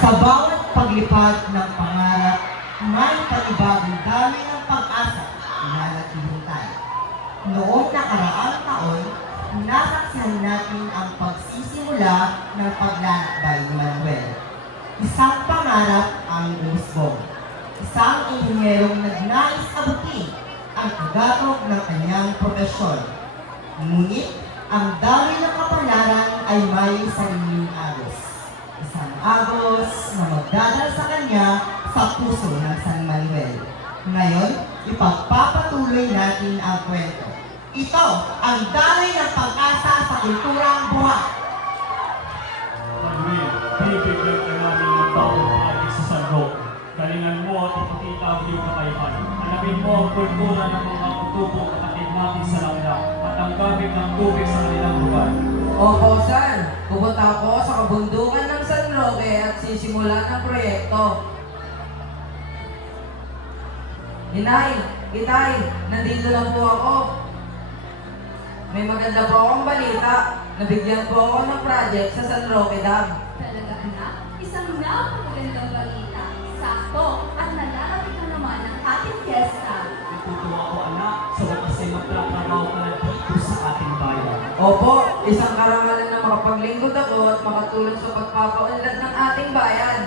Sa bawat paglipad ng pangarap, may panibagong dami ng pag-asa na naghihintay. Noong nakaraang taon, nasaksihan natin ang pagsisimula ng paglalakbay ni Manuel. Isang pangarap ang umusbong. Isang inhinyerong nagnais abutin ang kagatog ng kanyang propesyon. Ngunit, ang dami ng kapalaran ay may sariling agos. Isang agos na magdadala sa kanya sa puso ng San Manuel. Ngayon, ipagpapatuloy natin ang kwento. Ito ang daloy ng pag-asa sa kulturang buhay. Manuel, bibigyan ka namin ng bagong pagi sa San Roque. Galingan mo at ipakita ang iyong kakayahan. Alamin mo ang kultura ng mga kutubong kapatid natin sa langgam at ang gamit ng tubig sa kanilang lugar. Opo, San. Pupunta ako sa kabundukan ng San Roque at sisimulan ng proyekto. Inay, Itay, nandito na po ako. May maganda po akong balita. Nabigyan po ako ng project sa San Roque Dam. Talaga anak, isang napakagandang balita. Sakto at nalalapit na naman ang ating fiesta. Natutuwa ko anak, sa wakas ay magtatrabaho ka na dito sa ating bayan. Opo, isang karangalan na makapaglingkod ako at makatulong sa pagpapaunlad ng ating bayan.